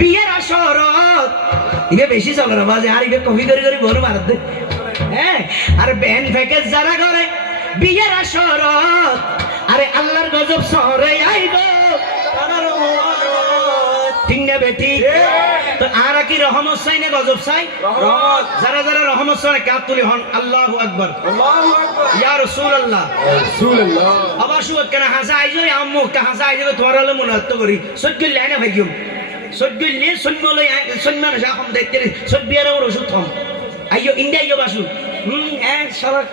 বিয়ের আসরত ইবে বেশি চলে না বাজে আর ইবে কফি করে করে বড় মারত দে। হ্যাঁ আর ব্যান প্যাকেজ যারা করে বিয়ের আসরত আরে আল্লাহর গজব শহরে আইব। ঠিক না বেটি তো আর কি রহমত চাই না গজব চাই? যারা যারা রহমত চাই কাপ তুলি হন। আল্লাহ আকবর। ইয়া রাসূল আল্লাহ আবার শুয়ে কেন হাসা আইজ আম্মু হাসা আইজ তোমার হলে মনে করি। সজ্জুল লাইনা ভাইয়ুম সজ্জুল নে সন্মলই সন্মান শাখম দেখতে ওর ওষুধ হম আইয়ো ইন্ডিয়া আইয়ো বাসু হুম হ্যাঁ সড়ক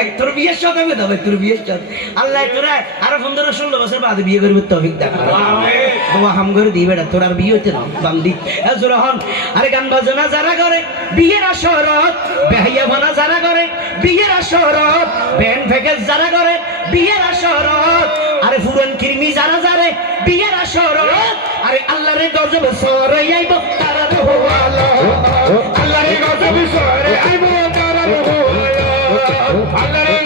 এক তোর বিয়ের সাথে হবে তবে তোর বিয়ের সাথে আল্লাহ তোরা আরও পনেরো ষোলো বছর বাদে বিয়ে করবে তফিক দেখা বাবা হাম করে দিই বেটা তোর আর বিয়ে হচ্ছে না বান্দি আরে গান বাজনা যারা করে বিয়ের আসরত বেহাইয়া ভানা যারা করে বিয়ের আসরত ব্যান্ড ফেকেজ যারা করে বিয়ের আসরত কিরমি যারা যারে বিয়ের আসর। আরে আল্লাহরে গজব সরে আইব, তারা রহওয়ালা আল্লাহরে গজব সরে আইব, তারা রহুয়ালা আল্লাহর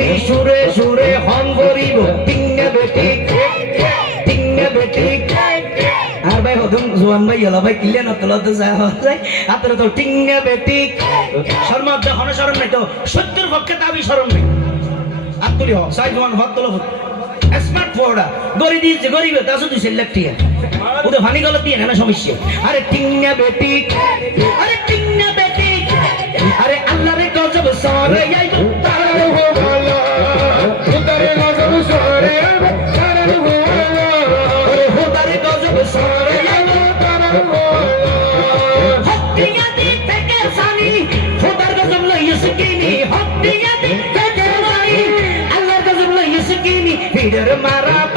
তুলি সুরে সুরে হন টিঙ্গা বেটি বেটি আর ভাই জোয়ান ভাই হলো ভাই, কিলে তো যায়। তো টিঙ্গা বেটি শর্মা নাই তো? সত্যের পক্ষে দাবি শরম নাই। আত্মলি হ সাই জোয়ান ভাত তোলো স্মার্ট ফোর্ডা গরি দিয়েছে গরিবে, তা টিয়া ওদের ভানি গলত দিয়ে না সমস্যা। আরে টিঙ্গা বেটি আরে টিঙ্গা মারা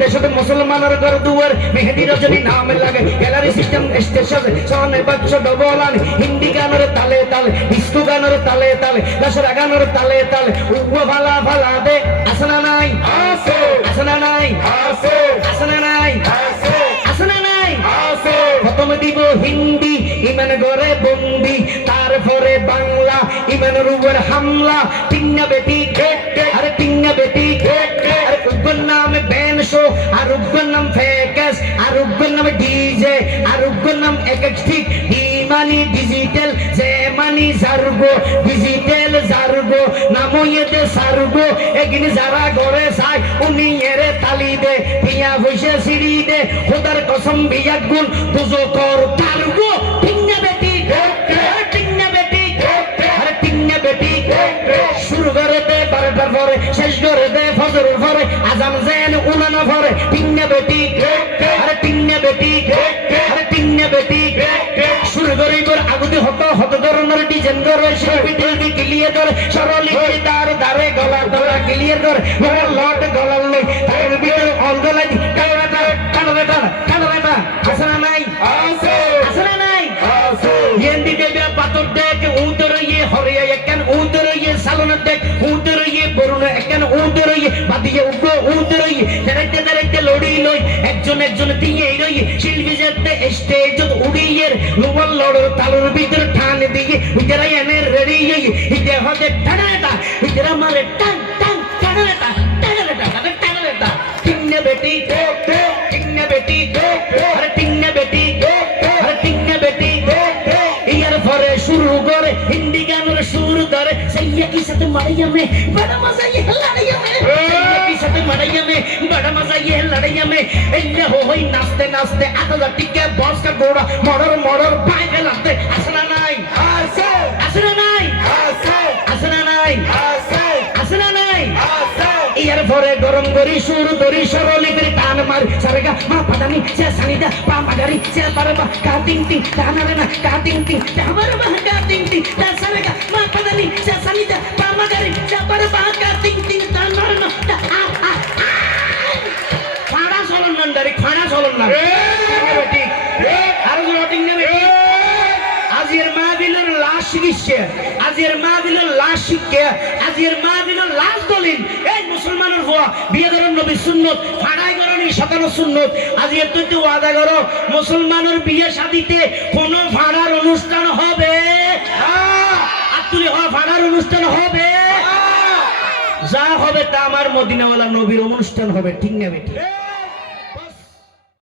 দেশতে মুসলমানের গর দুয়ার, মেহেদি রজনী নাম লাগে। গ্যালারি সিস্টেম, স্টেশন, সনে বাচ্চ ডবলান, হিন্দি গানের তালে তালে ডিস্কো গানের তালে তালে, দশরা গানের তালে তালে। উগ্র ভালা ভালা দে। দিব হিন্দি, ইমান গড়ে বন্দি। তারপরে বাংলা ইমানের উপর হামলা। পিন্না বেটি আরে পিন্না বেটি আরে উগ্র নাম আর নাম ফেকাস আর উগ্র নাম ডিজে, আর উগ্র নাম এক ডিমানি ডিজিটাল জারগো ডিজিটাল এতে সারগো এগিনি যারা ঘরে চাই উনি এরে তালি দে পিয়া বসে সিঁড়ি দে, খোদার কসম বিয়াক গুণ দুজো কর। তারগো বেটি টিঙ্গা বেটি, আরে বেটি, শুরু করে দে, বারোটার পরে, শেষ করে দে, ফজরের পরে, আজান যেন উনানো পরে টিঙ্গা বেটি শিল্পী টিল্পি ক্লিয়ার করে সরলি করে দারে গলা গলা ক্লিয়ার করে লট গলার নেই তার ভিতরে অল গলাই একজন একজন দিয়ে রই শিল্পী যেতে স্টেজ উড়িয়ে লোবল লড়র তালুর ভিতর ঠান দিয়ে উজরা এনে রেডি ইতে হিতে টানাটা উজরা মারে টান। உத்தாரு செய்ய கிசத் மடையமே படமசைய லடையமே கிசத் மடையமே படமசைய லடையமே என்ன ஹோய் নাচতে নাচতে আতলা টিকে বসকা গোড়া মরর মরর পায়ে লাগতে আসনা নাই আছে আসনা নাই আছে আসনা নাই আছে আসনা নাই আছে ইয়ার পরে গরম করি সুর করি সরলিতে মার সারেগা মা পাদানি সে সানিদা পা মাগারি সে পারবা কা তিং তিং টানারে না কা তিং তিং টাবার বা কা তিং তিং তা সারেগা মা পাদানি সে সানিদা পা মাগারি সে পারবা কা তিং তিং টানারে না তা আ আ আ। খাড়া চলন না ডারি খাড়া চলন ঠিক আর জটিং নেবে আজের মাহবিলের লাশ চিকিৎসা আজের মাহবিলের লাশ শিক্ষা আজের মাহবিলের লাশ দলিল। এই মুসলমানের হওয়া বিয়ে করেন নবী সুন্নত ফাড়াই সাতানো সুন্নত। আজ তুই ওয়াদা করো মুসলমানের বিয়ে শাদিতে কোন ভাড়ার অনুষ্ঠান হবে? আর তুই ভাড়ার অনুষ্ঠান হবে? যা হবে তা আমার মদিনাওয়ালা নবীর অনুষ্ঠান হবে ঠিক নেবে ঠিক।